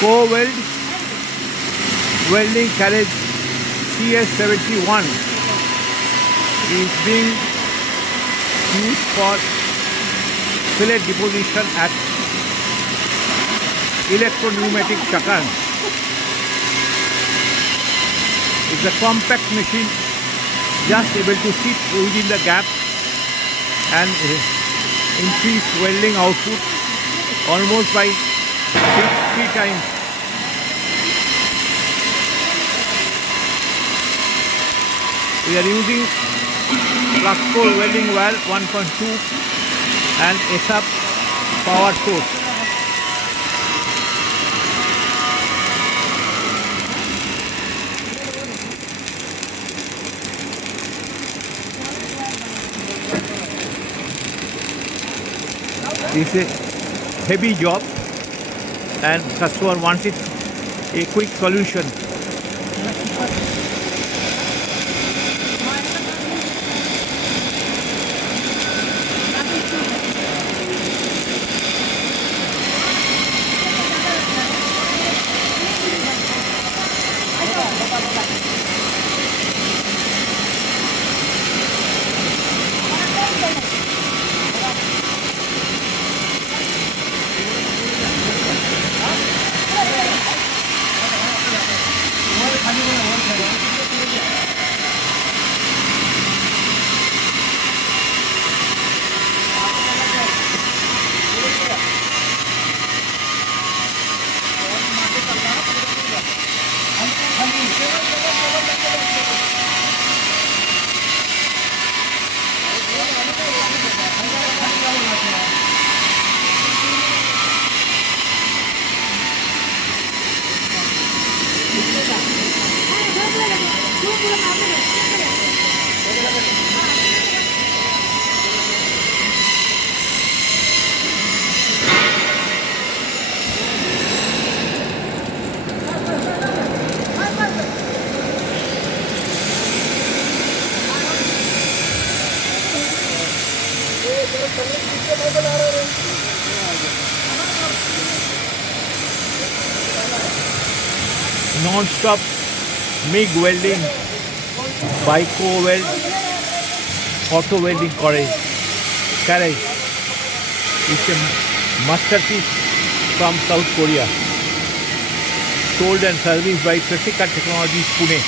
KOWELD welding carriage CS71 is being used for fillet deposition at electro-pneumatic Chakan. It's a compact machine just able to sit within the gap and increase welding output almost by 3 times. We are using flux core welding valve 1.2 and SAP power source. It's a heavy job and customer wanted a quick solution. Non-stop MIG welding by KOWELD auto welding carriage. It's a masterpiece from South Korea. Sold and serviced by Chakan Pune.